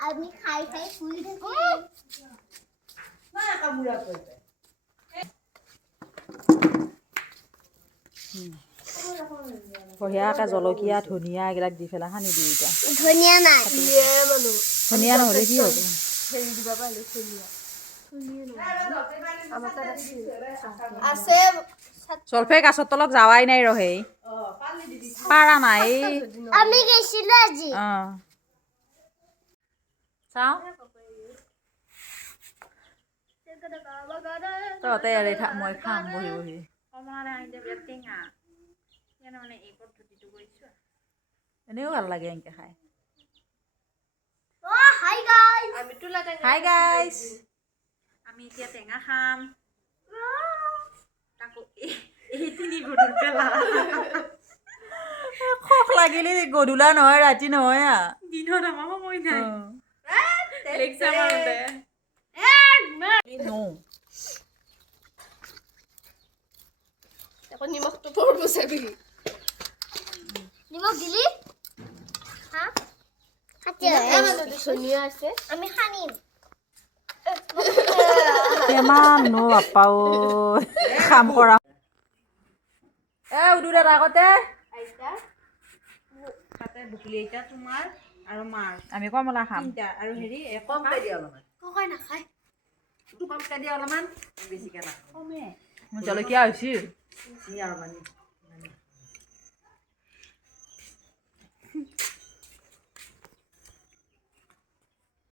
আমি খাই খাই শুই থাকি না কামুরা করবে বঢ়িয়াকৈ জলকীয়া ধনিয়া এইবিলাক দি পেলাই সানি দিওঁ এতিয়া ধনিয়া নাই ধনিয়া নহ'লে কি হ'ব আছে জলফাই গাছৰ তলত যাৱাই নাই ৰহে পাৰা নাই আমি গৈছিলো আজি অঁ চাওঁ তহঁতে এৰি থাক মই খাম বহি বহি এনেও ভাল লাগে এনেকৈ খাই হাই গাইস হাই গাইজ আমি এতিয়া টেঙা খাম তাকো এই তিনি গধুৰ পেলা খখ লাগিলে গধূলা নহয় ৰাতি নহয় দিনত আমাৰ সময় নাই এক্সাম মাৰোঁতে এখন নিমখটো পৰব চাবি নিমখ দিলি হা ধনিয়া আছে আমি খানিম কিমান নো বাপ্পাও কাম কৰা উদুৰা আগতে তাতে বুকলি এটা তোমাৰ আৰু মাৰ আমি কমলা খাম তিনটা আৰু হেৰি কমকে দিয়া অলপমান ককাই নাখায় কমকে দিয়া অলপমান বেছিকে নাখাওঁ কমে জলকীয়া হৈছিল আৰু মানে